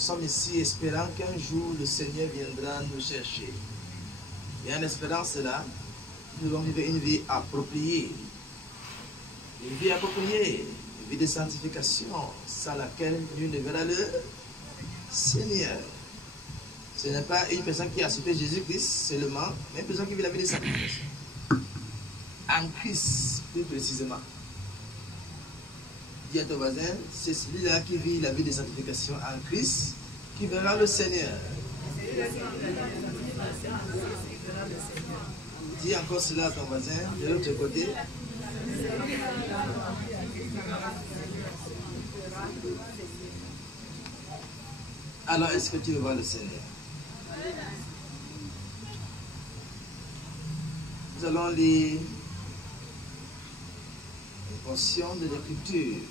sommes ici espérant qu'un jour le Seigneur viendra nous chercher. Et en espérant cela, nous devons vivre une vie appropriée. Une vie appropriée, une vie de sanctification, sans laquelle nul ne verra le Seigneur. Ce n'est pas une personne qui a accepté Jésus-Christ seulement, mais une personne qui vit la vie de sanctification. En Christ, plus précisément. Dis à ton voisin, c'est celui-là qui vit la vie de sanctification en Christ qui verra le Seigneur. Dis encore cela à ton voisin, de l'autre côté. Alors, est-ce que tu veux voir le Seigneur? Nous allons lire une portion de l'Écriture.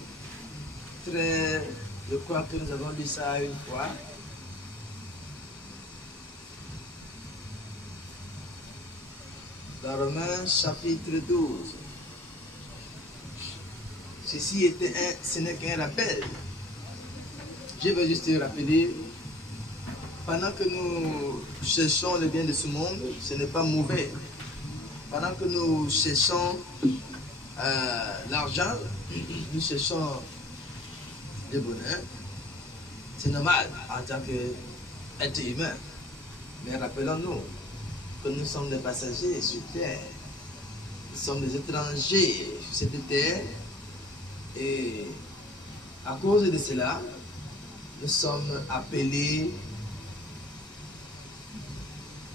Je crois que nous avons lu ça une fois. Dans Romains chapitre 12. Ceci ce n'est qu'un rappel. Je veux juste te rappeler, pendant que nous cherchons le bien de ce monde, ce n'est pas mauvais. Pendant que nous cherchons l'argent, nous cherchons le bonheur, c'est normal en tant qu'être humain. Mais rappelons-nous que nous sommes des passagers sur terre. Nous sommes des étrangers sur cette terre. Et à cause de cela, nous sommes appelés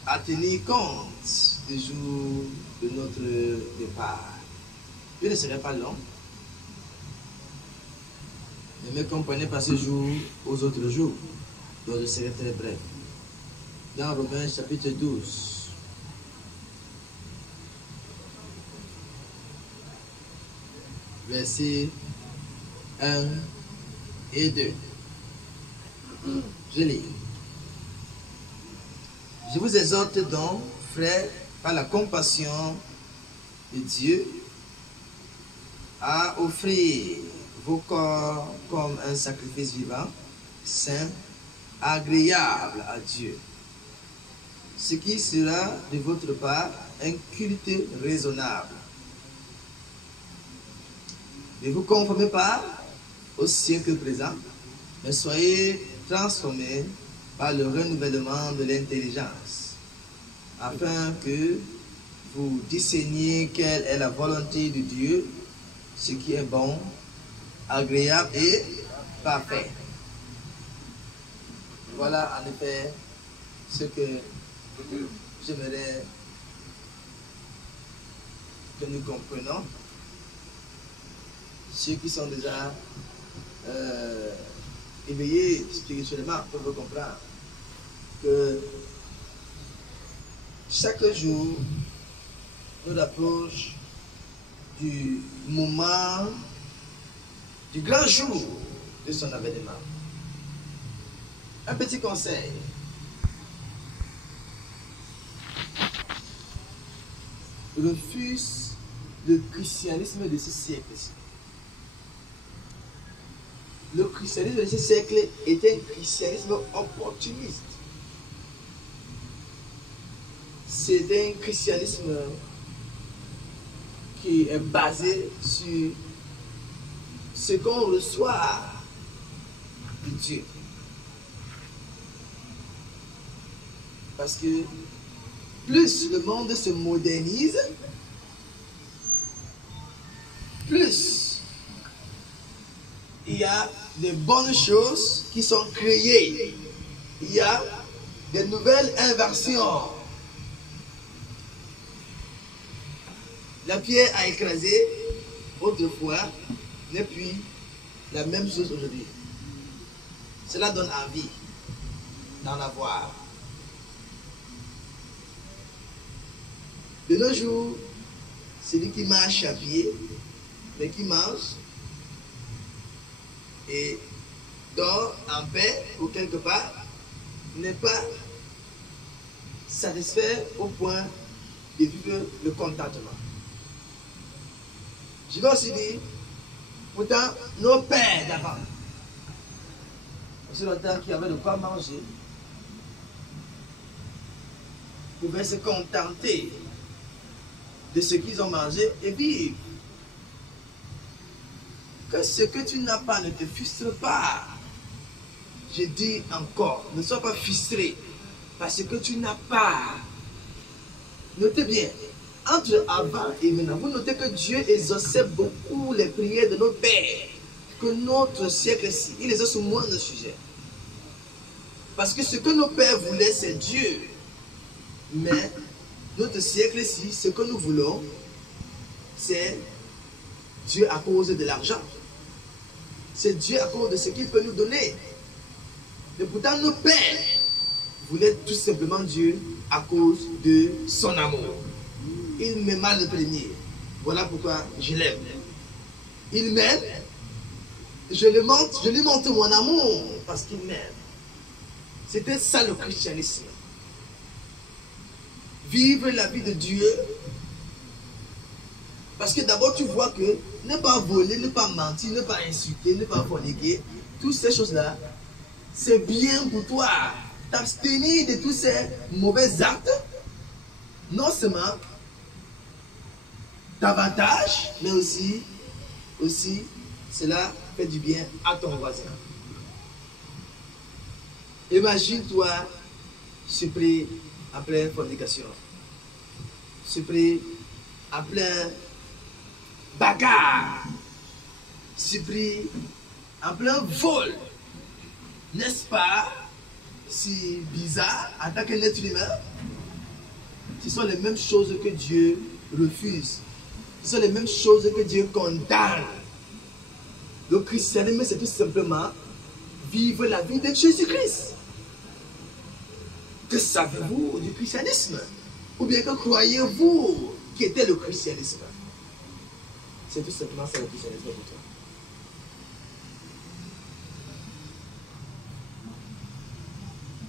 à tenir compte du jour de notre départ. Je ne serai pas long. Ne me comprenez pas ce jour aux autres jours. Donc je serai très bref. Dans Romains chapitre 12. Versets 1 et 2. Je lis. Je vous exhorte donc, frères, par la compassion de Dieu, à offrir vos corps comme un sacrifice vivant, saint, agréable à Dieu. Ce qui sera de votre part un culte raisonnable. Ne vous conformez pas au siècle présent, mais soyez transformés par le renouvellement de l'intelligence, afin que vous discerniez quelle est la volonté de Dieu, ce qui est bon, agréable et parfait. Voilà en effet ce que j'aimerais que nous comprenions. Ceux qui sont déjà éveillés spirituellement peuvent comprendre que chaque jour nous approche du moment, du grand jour de son avènement. Un petit conseil. Refuse le christianisme de ce siècle-ci. Le christianisme de ce siècle est un christianisme opportuniste. C'est un christianisme qui est basé sur ce qu'on reçoit de Dieu. Parce que plus le monde se modernise, plus il y a de bonnes choses qui sont créées. Il y a de nouvelles inversions. La pierre a écrasé autrefois n'est plus la même chose aujourd'hui. Cela donne envie d'en avoir. De nos jours, celui qui marche à pied, mais qui mange et dort en paix ou quelque part, n'est pas satisfait au point de vivre le contentement. Je vais aussi dire, pourtant, nos pères d'avant Aussi longtemps qu'il y avait de quoi manger, pouvaient se contenter de ce qu'ils ont mangé et vivre. Que ce que tu n'as pas ne te frustre pas. Je dis encore, ne sois pas frustré parce que tu n'as pas. Notez bien, entre avant et maintenant, vous notez que Dieu exauçait beaucoup les prières de nos pères. Que notre siècle-ci, il exauce moins de sujets. Parce que ce que nos pères voulaient, c'est Dieu. Mais notre siècle-ci, ce que nous voulons, c'est Dieu à cause de l'argent. C'est Dieu à cause de ce qu'il peut nous donner. Et pourtant, nos pères voulaient tout simplement Dieu à cause de son amour. Il m'aima le premier. Voilà pourquoi je l'aime. Il m'aime. Je lui montre mon amour parce qu'il m'aime. C'était ça le christianisme. Vivre la vie de Dieu. Parce que d'abord tu vois que ne pas voler, ne pas mentir, ne pas insulter, ne pas forniquer, toutes ces choses-là, c'est bien pour toi. T'abstenir de tous ces mauvais actes, non seulement davantage, mais aussi cela fait du bien à ton voisin. Imagine-toi surpris en pleine fornication, surpris en plein bagarre, surpris en plein vol. N'est-ce pas si bizarre en tant qu'être humain? Ce sont les mêmes choses que Dieu refuse. Ce sont les mêmes choses que Dieu condamne. Le christianisme, c'est tout simplement vivre la vie de Jésus-Christ. Que savez-vous du christianisme? Ou bien que croyez-vous qui était le christianisme? C'est tout simplement ça le christianisme pour toi.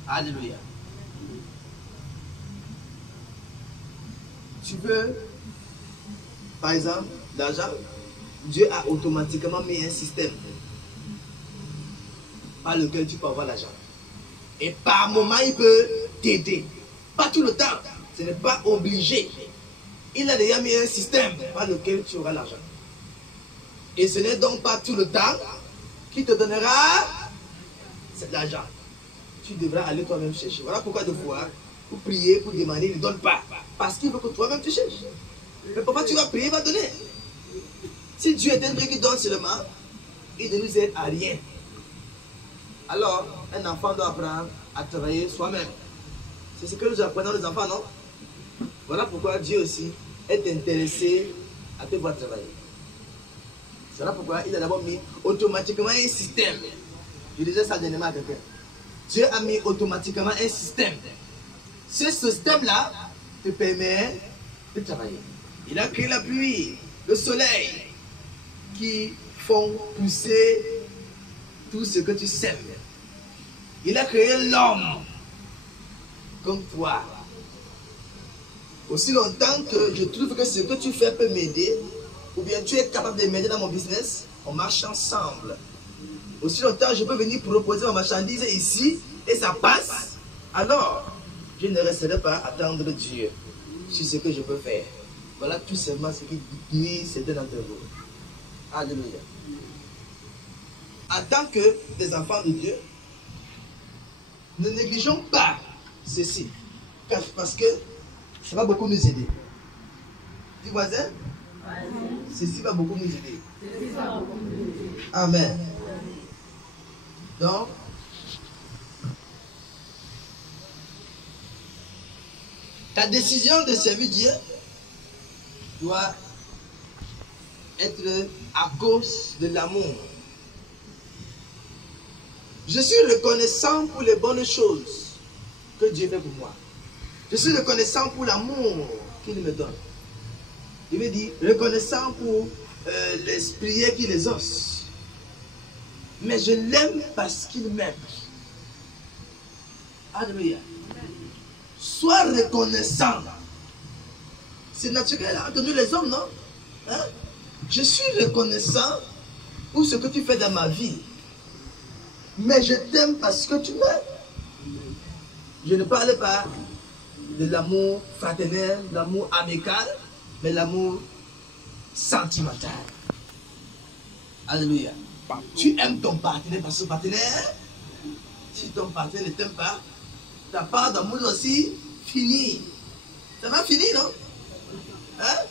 Alléluia. Tu veux, par exemple, l'argent, Dieu a automatiquement mis un système par lequel tu peux avoir l'argent. Et par moment, il peut t'aider. Pas tout le temps. Ce n'est pas obligé. Il a déjà mis un système par lequel tu auras l'argent. Et ce n'est donc pas tout le temps qu'il te donnera cet argent. Tu devras aller toi-même chercher. Voilà pourquoi des fois, pour prier, pour demander, il ne donne pas. Parce qu'il veut que toi-même tu cherches. Mais pourquoi tu vas prier, il va donner. Si Dieu est un Dieu qui donne seulement, il ne nous aide à rien. Alors, un enfant doit apprendre à travailler soi-même. C'est ce que nous apprenons les enfants, non? Voilà pourquoi Dieu aussi est intéressé à te voir travailler. C'est là pourquoi il a d'abord mis automatiquement un système. Je disais ça dernièrement à quelqu'un. Dieu a mis automatiquement un système. Ce système-là te permet de travailler. Il a créé la pluie, le soleil, qui font pousser tout ce que tu sèmes. Il a créé l'homme comme toi. Aussi longtemps que je trouve que ce que tu fais peut m'aider, ou bien tu es capable de m'aider dans mon business, on marche ensemble. Aussi longtemps je peux venir proposer ma marchandise ici et ça passe, alors je ne resterai pas à attendre Dieu sur ce que je peux faire. Voilà tout simplement ce qui dit certains d'entre vous. Alléluia. En tant que des enfants de Dieu, ne négligeons pas ceci, parce que ça va beaucoup nous aider. Dis voisin, ceci va beaucoup nous aider. Amen. Donc, ta décision de servir Dieu doit être à cause de l'amour. Je suis reconnaissant pour les bonnes choses que Dieu fait pour moi. Je suis reconnaissant pour l'amour qu'il me donne. Il veut dire reconnaissant pour l'esprit qui les os. Mais je l'aime parce qu'il m'aime. Alléluia. Sois reconnaissant. C'est naturel entre nous les hommes, non? Hein? Je suis reconnaissant pour ce que tu fais dans ma vie. Mais je t'aime parce que tu m'aimes. Je ne parle pas de l'amour fraternel, l'amour amical, mais l'amour sentimental. Alléluia. Tu aimes ton partenaire parce que ton partenaire, si ton partenaire ne t'aime pas, ta part d'amour aussi finit. Ça va finir, non? Hein?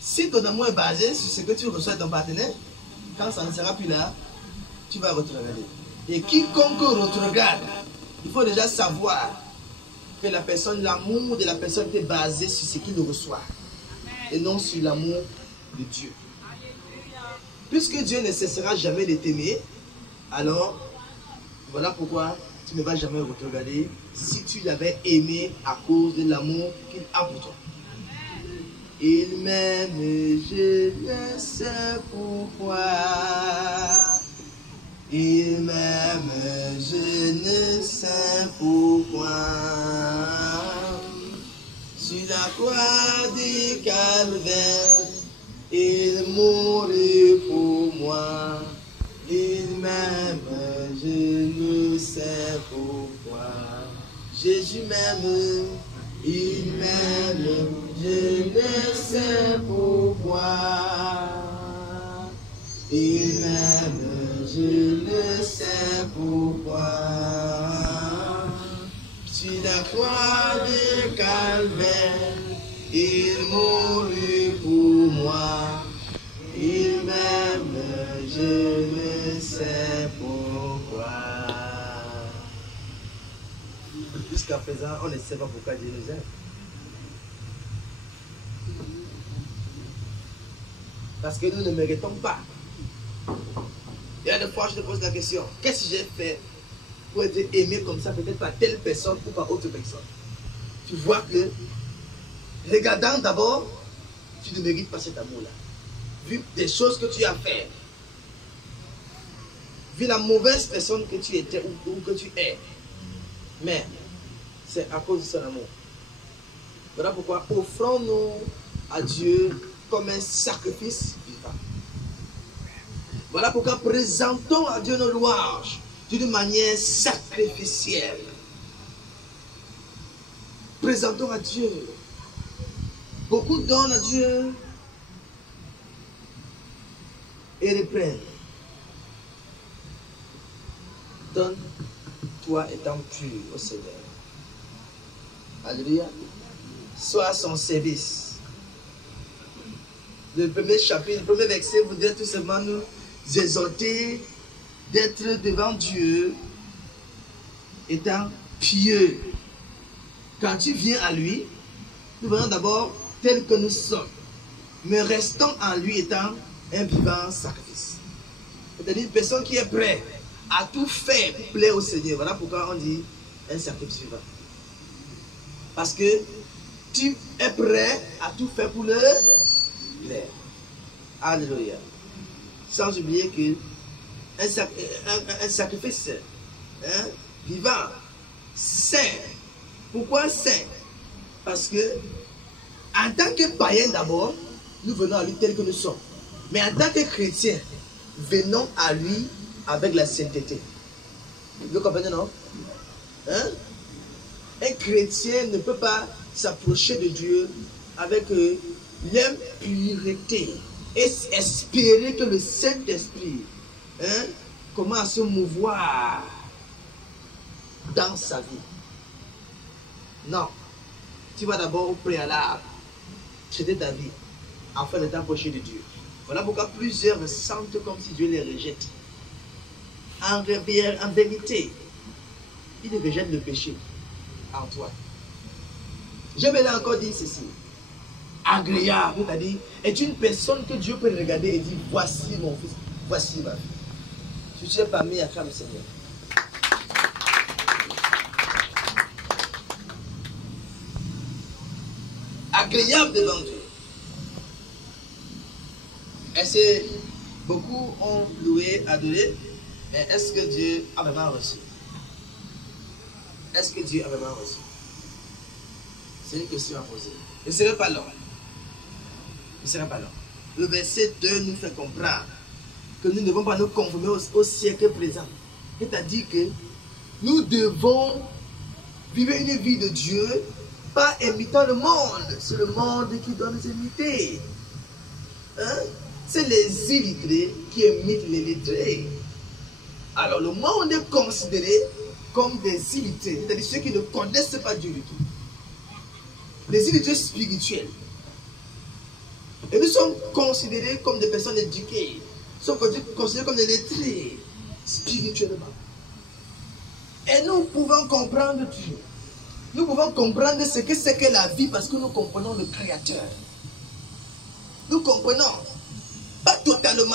Si ton amour est basé sur ce que tu reçois de ton partenaire, quand ça ne sera plus là, tu vas regarder. Et quiconque regarde, il faut déjà savoir que la personne, l'amour de la personne est basé sur ce qu'il reçoit et non sur l'amour de Dieu. Puisque Dieu ne cessera jamais de t'aimer, alors voilà pourquoi tu ne vas jamais regarder si tu l'avais aimé à cause de l'amour qu'il a pour toi. Il m'aime, je ne sais pourquoi. Il m'aime, je ne sais pourquoi. Sur la croix du Calvaire, il mourut pour moi. Il m'aime, je ne sais pourquoi. Jésus m'aime, il m'aime, je ne sais pourquoi. Il m'aime, je ne sais pourquoi. Sur la croix du Calvaire, il mourut pour moi. Il m'aime, je ne sais pourquoi. Jusqu'à présent, on ne sait pas pourquoi Dieu nous aime. Parce que nous ne méritons pas. Il y a des fois, je te pose la question, qu'est-ce que j'ai fait pour être aimé comme ça, peut-être par telle personne ou par autre personne? Tu vois que, regardant d'abord, tu ne mérites pas cet amour-là. Vu des choses que tu as fait, vu la mauvaise personne que tu étais ou que tu es, mais c'est à cause de son amour. Voilà pourquoi offrons-nous à Dieu comme un sacrifice vivant. Voilà pourquoi présentons à Dieu nos louanges d'une manière sacrificielle. Présentons à Dieu. Beaucoup donnent à Dieu et reprennent. Donne-toi étant pur au Seigneur. Alléluia. Sois à son service. Le premier chapitre, le premier verset voudrait tout simplement nous exhorter d'être devant Dieu étant pieux. Quand tu viens à lui, nous venons d'abord tel que nous sommes, mais restons en lui étant un vivant sacrifice. C'est-à-dire une personne qui est prête à tout faire pour plaire au Seigneur. Voilà pourquoi on dit un sacrifice vivant. Parce que tu es prêt à tout faire pour le plaire. Alléluia. Sans oublier que un sacrifice vivant, saint. Pourquoi saint? Parce que en tant que païen d'abord, nous venons à lui tel que nous sommes. Mais en tant que chrétien, venons à lui avec la sainteté. Vous comprenez, non? Hein? Un chrétien ne peut pas s'approcher de Dieu avec l'impureté et espérer que le Saint-Esprit commence à se mouvoir dans sa vie. Non. Tu vas d'abord au préalable traiter ta vie afin de t'approcher de Dieu. Voilà pourquoi plusieurs ressentent comme si Dieu les rejette. En vérité, il rejette le péché en toi. Je vais encore dire ceci. Agréable, c'est-à-dire, est une personne que Dieu peut regarder et dire, voici mon fils, voici ma fille. Je suis parmi à le Seigneur. Agréable devant Dieu. Est-ce que beaucoup ont loué, adoré, mais est-ce que Dieu a vraiment reçu? Est-ce que Dieu a vraiment reçu? C'est une question à poser. Ne serait pas long. Ne serait pas long. Le verset 2 nous fait comprendre que nous ne devons pas nous conformer au siècle présent. C'est-à-dire que nous devons vivre une vie de Dieu, pas imitant le monde. C'est le monde qui doit nous imiter. Hein? C'est les illettrés qui imitent les lettrés. Alors le monde est considéré comme des illettrés, c'est-à-dire ceux qui ne connaissent pas Dieu du tout. Les illettrés spirituels. Et nous sommes considérés comme des personnes éduquées. Nous sommes considérés comme des lettrés spirituellement. Et nous pouvons comprendre Dieu. Nous pouvons comprendre ce que c'est que la vie parce que nous comprenons le Créateur. Nous comprenons. Pas totalement.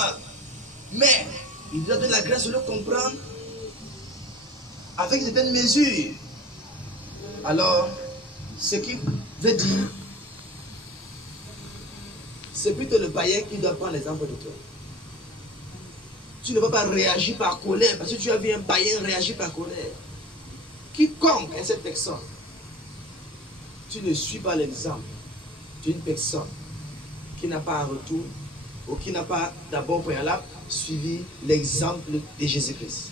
Mais il nous a donné la grâce de le comprendre avec certaines mesures. Alors, ce qui veut dire, c'est plutôt le païen qui doit prendre l'exemple de toi. Tu ne vas pas réagir par colère, parce que tu as vu un païen réagir par colère. Quiconque est cette personne, tu ne suis pas l'exemple d'une personne qui n'a pas un retour, ou qui n'a pas d'abord préalable suivi l'exemple de Jésus-Christ.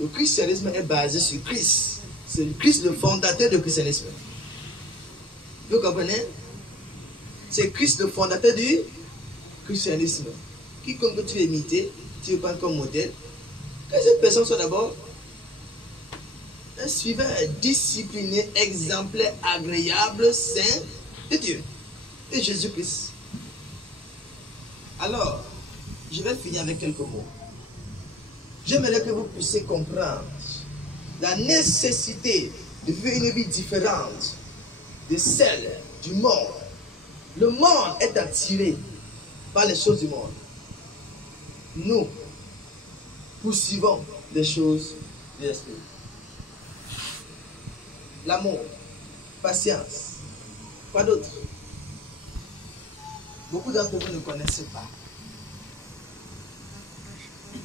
Le christianisme est basé sur Christ. C'est le Christ le fondateur du christianisme. Vous comprenez? C'est Christ le fondateur du christianisme. Quiconque tu veux imiter, tu veux prendre comme modèle, que cette personne soit d'abord un suiveur discipliné, exemplaire, agréable, saint de Dieu, de Jésus-Christ. Alors, je vais finir avec quelques mots. J'aimerais que vous puissiez comprendre la nécessité de vivre une vie différente de celle du monde. Le monde est attiré par les choses du monde. Nous poursuivons les choses de l'esprit. L'amour, patience, quoi d'autre? Beaucoup d'entre vous ne connaissent pas.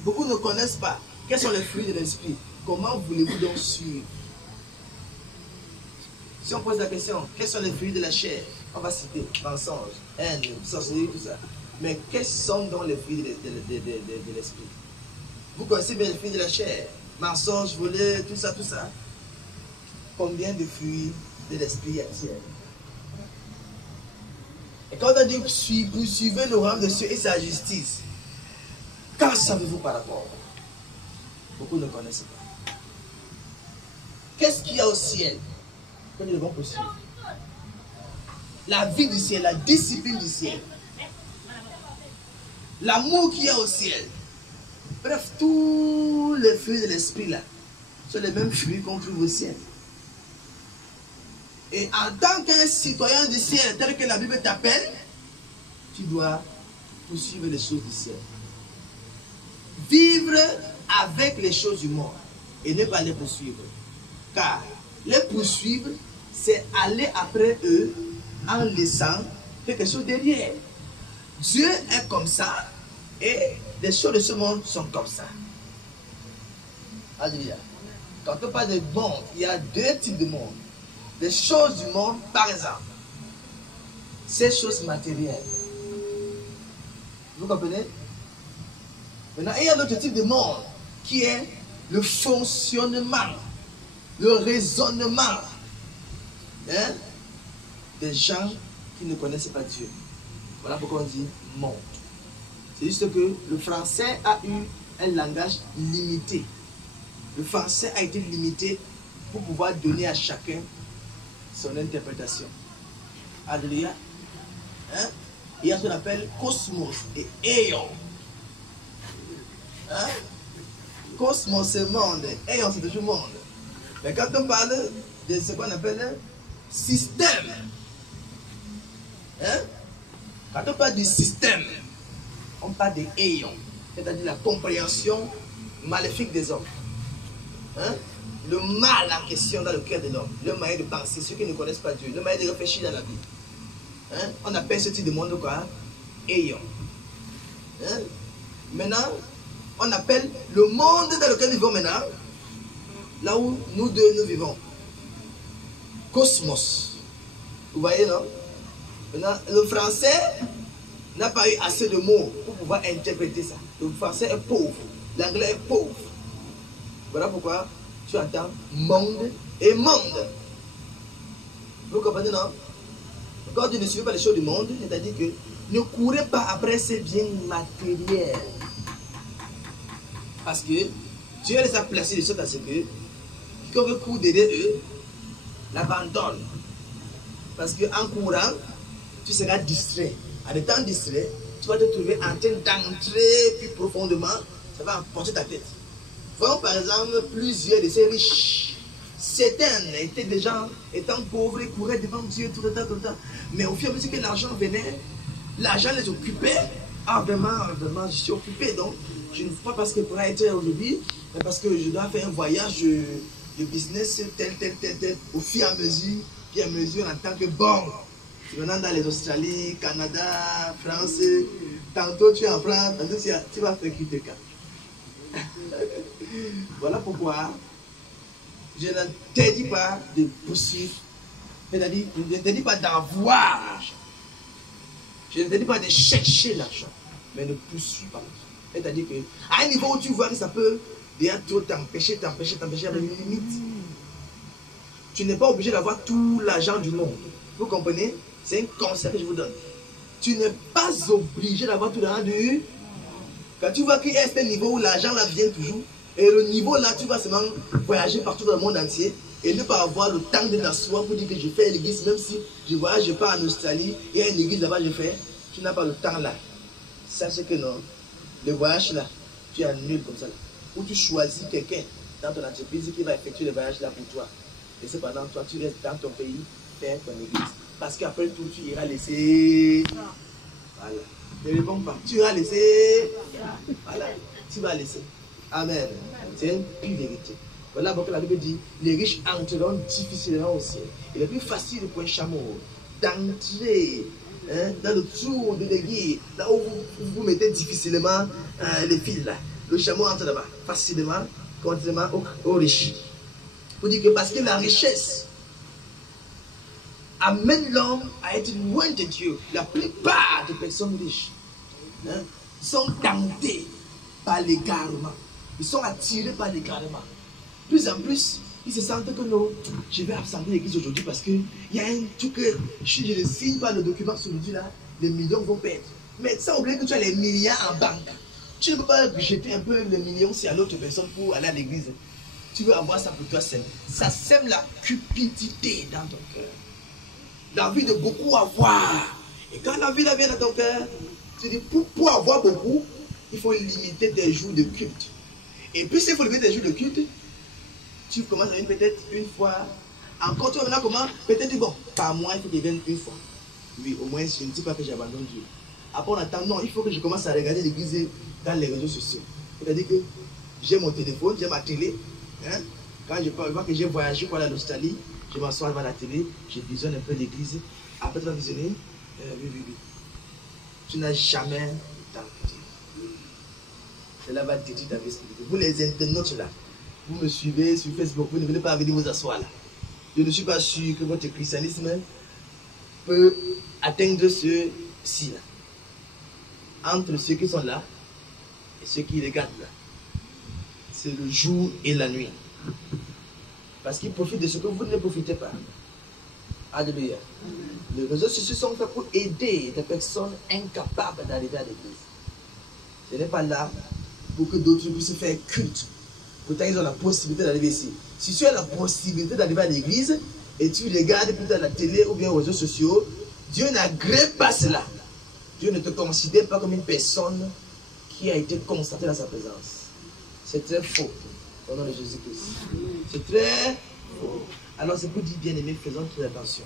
Beaucoup ne connaissent pas. Quels sont les fruits de l'esprit? Comment voulez-vous donc suivre? Si on pose la question, quels sont les fruits de la chair? On va citer mensonge, haine, sorcellerie, tout ça. Mais quels sont donc les fruits de l'esprit? Vous connaissez bien les fruits de la chair? Mensonge, voler, tout ça, tout ça. Combien de fruits de l'esprit y a-t-il? Et quand on dit poursuivez le royaume de Dieu et sa justice, qu'en savez-vous par rapport? Beaucoup ne connaissent pas. Qu'est-ce qu'il y a au ciel que nous devons poursuivre? La vie du ciel, la discipline du ciel, l'amour qu'il y a au ciel. Bref, tous les fruits de l'esprit là sont les mêmes fruits qu'on trouve au ciel. Et en tant qu'un citoyen du ciel, tel que la Bible t'appelle, tu dois poursuivre les choses du ciel. Vivre avec les choses du monde et ne pas les poursuivre. Car les poursuivre, c'est aller après eux en laissant quelque chose derrière. Dieu est comme ça et les choses de ce monde sont comme ça. Alléluia. Quand on parle de monde, il y a deux types de monde. Les choses du monde, par exemple, ces choses matérielles. Vous comprenez? Maintenant, il y a d'autres types de monde qui est le fonctionnement, le raisonnement des gens qui ne connaissent pas Dieu. Voilà pourquoi on dit monde. C'est juste que le français a eu un langage limité. Le français a été limité pour pouvoir donner à chacun son interprétation. Alléluia. Hein? Il y a ce qu'on appelle cosmos et éon. Hein? Cosmos c'est monde, éon c'est toujours monde. Mais quand on parle de ce qu'on appelle système, hein? Quand on parle du système, on parle des éons, c'est-à-dire la compréhension maléfique des hommes. Hein? Le mal en question dans le cœur de l'homme, le moyen de penser, ceux qui ne connaissent pas Dieu, le moyen de réfléchir dans la vie. Hein? On appelle ce type de monde quoi? Éon. Hein? Maintenant, on appelle le monde dans lequel nous vivons maintenant, là où nous deux nous vivons, cosmos. Vous voyez, non? Maintenant, le français n'a pas eu assez de mots pour pouvoir interpréter ça. Le français est pauvre, l'anglais est pauvre. Voilà pourquoi tu entends monde et monde. Vous comprenez, non? Quand tu ne suis pas les choses du monde, c'est-à-dire que ne courez pas après ces biens matériels. Parce que Dieu les a placés de sorte à ce que quiconque court derrière eux l'abandonne. Parce qu'en courant, tu seras distrait. En étant distrait, tu vas te trouver en train d'entrer plus profondément, ça va emporter ta tête. Voyons par exemple plusieurs de ces riches. Certains étaient des gens étant pauvres et couraient devant Dieu tout le temps. Mais au fur et à mesure que l'argent venait, l'argent les occupait. Ah vraiment, je suis occupé. Donc, je ne sais pas parce que pour être aujourd'hui, mais parce que je dois faire un voyage de business tel. Au fur et à mesure, en tant que bon. Maintenant dans les Australie, Canada, France, tantôt tu es en France, tantôt tu vas faire quitter le cas. Voilà pourquoi je n'interdis pas de poursuivre, c'est-à-dire, je n'interdis pas d'avoir l'argent. Je n'interdis pas de chercher l'argent, mais ne poursuis pas l'argent. C'est-à-dire qu'à un niveau où tu vois que ça peut déjà t'empêcher avec une limite, tu n'es pas obligé d'avoir tout l'argent du monde. Vous comprenez? C'est un conseil que je vous donne. Tu n'es pas obligé d'avoir tout l'argent du monde. Quand tu vois qu'il y a un niveau où l'argent là vient toujours, et le niveau là, tu vas seulement voyager partout dans le monde entier et ne pas avoir le temps de t'asseoir pour dire que je fais l'église, même si je voyage, je pars en Australie, il y a une église là-bas, je fais. Tu n'as pas le temps là. Sache que non. Le voyage là, tu annules comme ça là. Ou tu choisis quelqu'un dans ton entreprise qui va effectuer le voyage là pour toi. Et cependant, toi, tu restes dans ton pays, faire ton église. Parce qu'après tout, tu iras laisser. Voilà. Ne réponds pas. Tu iras laisser. Voilà. Tu vas laisser. Amen. C'est une pure vérité. Voilà pourquoi la Bible dit les riches entreront difficilement au ciel. Il est plus facile pour un chameau d'entrer dans le tour de l'église, là où vous mettez difficilement les fils là. Le chameau entre là-bas facilement, contrairement aux riches. Vous dites que parce que la richesse amène l'homme à être loin de Dieu. La plupart des personnes riches sont tentées par l'égarement. Ils sont attirés par l'égarement. Plus en plus, ils se sentent que non, je vais absenter l'église aujourd'hui parce qu'il y a un truc que si je ne signe pas le document aujourd'hui là, les millions vont perdre. Mais sans oublier que tu as les milliards en banque. Tu ne peux pas jeter un peu les millions si à l'autre personne pour aller à l'église. Tu veux avoir ça pour toi seul. Ça sème la cupidité dans ton cœur. L'envie de beaucoup avoir. Et quand l'envie vient dans ton cœur, tu dis pour avoir beaucoup, il faut limiter tes jours de culte. Et puis s'il faut limiter tes jours de culte, tu commences à venir peut-être une fois. Encore tu vas maintenant comment? Peut-être bon, par mois il faut qu'il vienne une fois. Oui, au moins je ne dis pas que j'abandonne Dieu. Après on attend, non, il faut que je commence à regarder l'église dans les réseaux sociaux. C'est-à-dire que j'ai mon téléphone, j'ai ma télé. Quand je vois que j'ai voyagé pour aller à l'Australie, je m'assois devant la télé, je visionne un peu l'église. Après tu vas visionner, oui. Tu n'as jamais le temps de Dieu. Cela va détruire ta vie spirituelle. Vous les internautes là, vous me suivez sur Facebook, vous ne venez pas venir vous asseoir là. Je ne suis pas sûr que votre christianisme peut atteindre ceux-ci là. Entre ceux qui sont là et ceux qui regardent là, c'est le jour et la nuit. Parce qu'ils profitent de ce que vous ne profitez pas. Alléluia. Les réseaux sociaux sont faits pour aider des personnes incapables d'arriver à l'église. Ce n'est pas là pour que d'autres puissent faire culte. Pourtant, ils ont la possibilité d'arriver ici. Si tu as la possibilité d'arriver à l'église et tu regardes plutôt à la télé ou bien aux réseaux sociaux, Dieu n'agrée pas cela. Dieu ne te considère pas comme une personne qui a été constatée dans sa présence. C'est très faux. Au nom de Jésus-Christ. C'est très faux. Alors c'est pour dire, bien aimé, faisons très attention.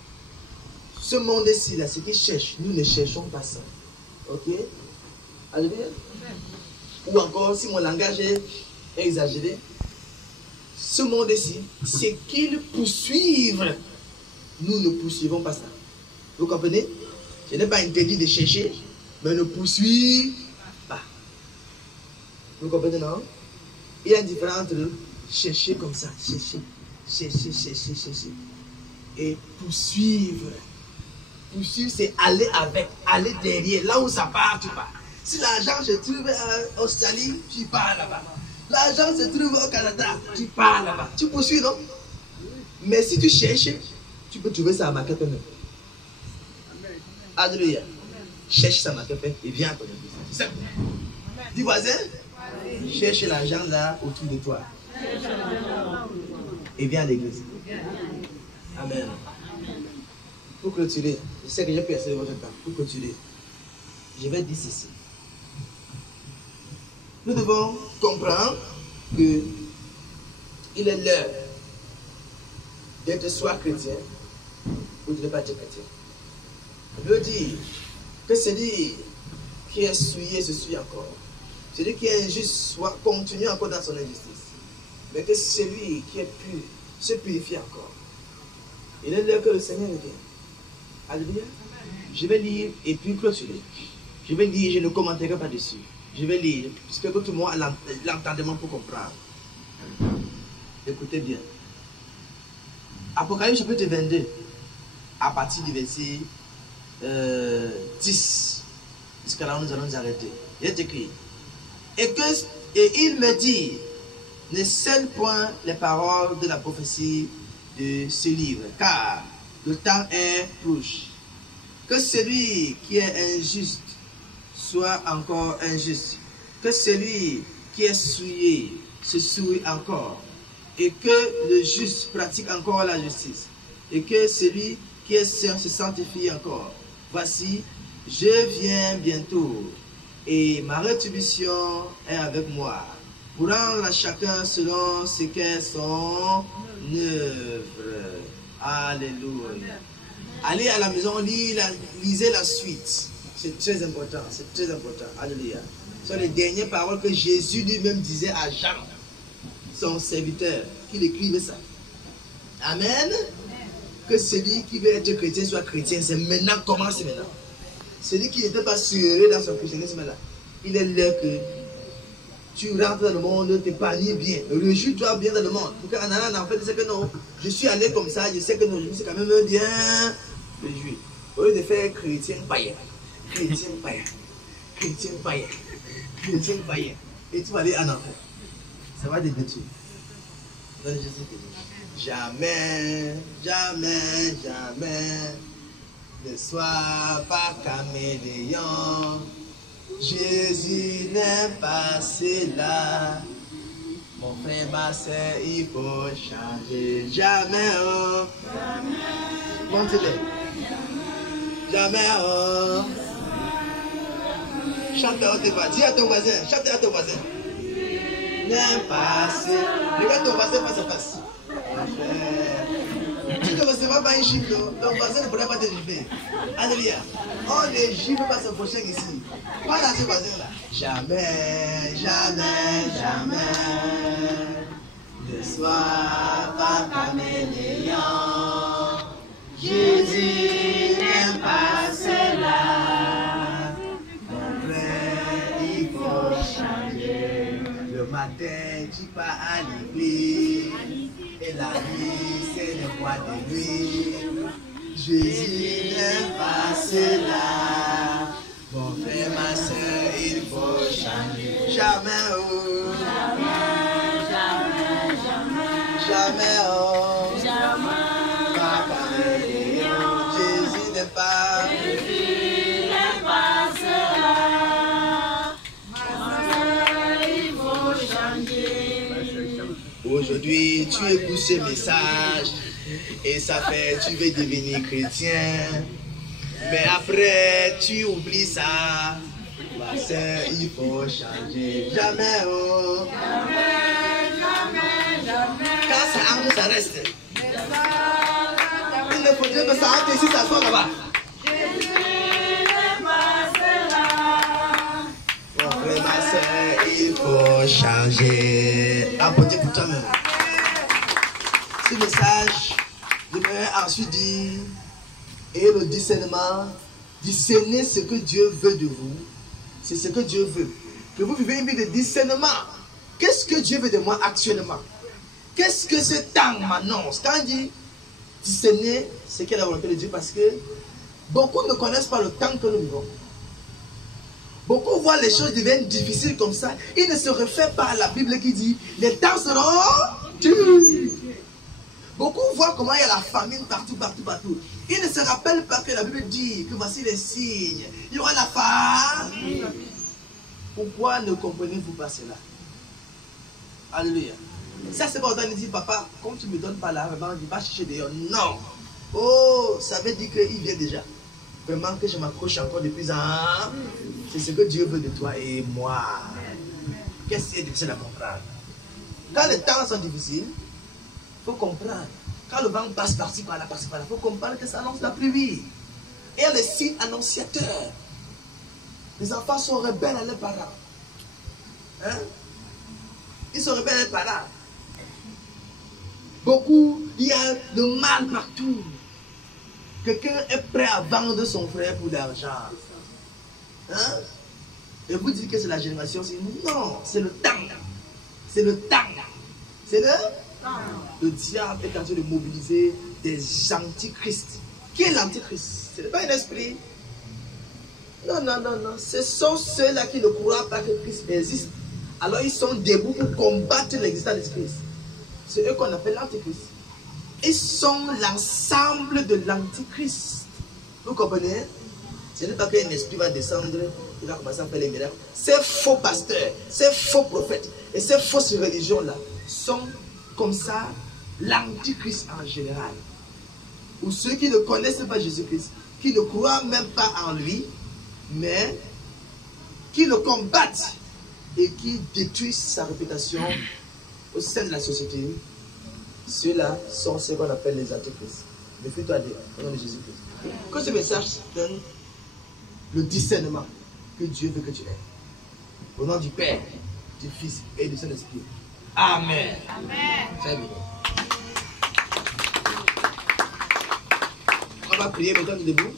Ce monde-ci, là, ce qu'ils cherchent, nous ne cherchons pas ça. Ok? Alléluia. Ou encore, si mon langage est exagéré, ce monde-ci, c'est qu'ils poursuivent. Nous ne poursuivons pas ça. Vous comprenez? Ce n'est pas interdit de chercher, mais ne poursuivez pas. Vous comprenez, non? Il y a une différence entre chercher comme ça, chercher, et poursuivre. Poursuivre, c'est aller avec. aller derrière, là où ça part, tu pars. Si l'argent se trouve en Australie, tu pars là-bas. L'argent se trouve au Canada, tu pars là-bas. Tu poursuis, non? Mais si tu cherches, tu peux trouver ça à Market même. Alléluia. Cherche ça à Market et viens à ton église. C'est simple. Dis voisin, cherche l'argent là autour de toi. Et viens à l'église. Amen. Pour clôturer, je sais que j'ai percé votre temps. Pour clôturer, je vais dire ceci. Nous devons comprendre que il est l'heure d'être soit chrétien ou de ne pas être chrétien. Je veux dire que celui qui est souillé se souille encore. Celui qui est injuste soit continue encore dans son injustice. Mais que celui qui est pur se purifie encore. Il est l'heure que le Seigneur revient. Alléluia. Je vais lire et puis clôturer. Je vais lire, je ne commenterai pas dessus. Je vais lire. J'espère que tout le monde a l'entendement pour comprendre. Écoutez bien. Apocalypse chapitre 22, à partir du verset 10. Jusqu'à là, nous allons nous arrêter. Il est écrit. Et il me dit, ne scelle point les paroles de la prophétie de ce livre, car le temps est proche. Que celui qui est injuste soit encore injuste. Que celui qui est souillé se souille encore. Et que le juste pratique encore la justice. Et que celui qui est saint se sanctifie encore. Voici, je viens bientôt. Et ma rétribution est avec moi. Pour rendre à chacun selon ce qu'est son œuvre. Alléluia. Allez à la maison, lisez la suite. C'est très important, c'est très important. Alléluia. Ce sont les dernières paroles que Jésus lui-même disait à Jean, son serviteur, qu'il écrivait ça. Amen. Que celui qui veut être chrétien soit chrétien. C'est maintenant, commence maintenant. Celui qui n'était pas sûr dans son christianisme là, il est l'heure que tu rentres dans le monde, t'épanouis bien, réjouis-toi bien dans le monde. Pour qu'en allant en fait, tu sais que non, je suis allé comme ça, je sais que non, je me suis quand même bien réjoui. Au lieu de faire chrétien païen, chrétien païen, chrétien païen, chrétien païen, et tu vas aller en enfer. Ça va te détruire. Jamais, jamais, jamais, ne sois pas caméléon. Jésus n'est pas cela. Mon frère, ma soeur, il faut changer. Jamais, oh. Jamais. Montez-le. Jamais, oh. Chante à haute voix. Dis à ton voisin. Chante à ton voisin. N'est pas cela. Regarde ton voisin face à face. Tu ne recevras pas un chiffre, ton voisin ne pourra pas te gifler. Alléluia. On ne gifle pas son prochain ici. Pas dans ce voisin-là. Jamais, jamais, jamais. Ne sois pas caméléon. Jésus n'aime pas cela. Mon frère, il faut changer. Le matin, tu pars à l'église. Et la nuit, c'est le bois de nuit. Jésus n'aime pas cela. Mon frère, ma soeur, il faut changer. Jamais, oh. Jamais, jamais, jamais. Jamais, oh. Jamais. Pas caméléon. Jésus n'aime pas. Jésus n'aime pas cela. Ma soeur, il faut changer. Aujourd'hui, tu écoutes ce message et ça fait tu veux devenir chrétien. Mais après, tu oublies ça. Ma soeur, il faut changer. Jamais, oh. Jamais, jamais, jamais. Quand ça entre, ça reste. Il ne faudrait que ça entre ici, ça soit là-bas. Jésus n'est pas cela. Mon frère, ma soeur, il faut changer. Apportez pour toi-même. Ce message, je vais ensuite dire, et le discernement, discerner ce que Dieu veut de vous, c'est ce que Dieu veut. Que vous vivez une vie de discernement. Qu'est-ce que Dieu veut de moi actuellement? Qu'est-ce que ce temps m'annonce? Quand il dit discerner, c'est quelle est la volonté de Dieu? Parce que Beaucoup ne connaissent pas le temps que nous vivons. Beaucoup voient les choses deviennent difficiles comme ça. Ils ne se réfèrent pas à la Bible qui dit les temps seront durs. Beaucoup voient comment il y a la famine partout. Ils ne se rappellent pas que la Bible dit que voici les signes. Il y aura la famine. Pourquoi ne comprenez-vous pas cela? Alléluia. Ça, c'est pas autant de dire, papa, comme tu ne me donnes pas l'argent, je ne vais pas chercher d'ailleurs. Non. Oh, ça veut dire qu'il vient déjà. Vraiment que je m'accroche encore de plus en... C'est ce que Dieu veut de toi et moi. Qu'est-ce qui est difficile à comprendre? Quand les temps sont difficiles, il faut comprendre. Quand le vent passe par-ci, par-là, il faut comprendre que ça annonce la pluie. Et il y a les signes annonciateurs. Les enfants sont rebelles à leurs parents. Hein? Ils sont rebelles à leurs parents. Beaucoup, il y a le mal partout. Quelqu'un est prêt à vendre son frère pour de l'argent. Hein? Et vous dites que c'est la génération. Non, c'est le temps. C'est le temps. C'est le temps. Le diable est en train de mobiliser des antichrists. Qui est l'antichrist? Ce n'est pas un esprit. Non. Ce sont ceux-là qui ne croient pas que Christ existe. Alors ils sont debout pour combattre l'existence de Christ. C'est eux qu'on appelle l'antichrist. Ils sont l'ensemble de l'antichrist. Vous comprenez? Ce n'est pas qu'un esprit va descendre, il va commencer à faire les miracles. Ces faux pasteurs, ces faux prophètes et ces fausses religions-là sont comme ça l'antichrist en général. Ou ceux qui ne connaissent pas Jésus-Christ, qui ne croient même pas en lui, mais qui le combattent et qui détruisent sa réputation au sein de la société. Ceux-là sont ce qu'on appelle les antichrists. Méfie-toi au nom de Jésus-Christ. Que ce message donne le discernement que Dieu veut que tu aies. Au nom du Père, du Fils et du Saint-Esprit. Amen. Amen. Très bien. On va prier, mettons-nous debout.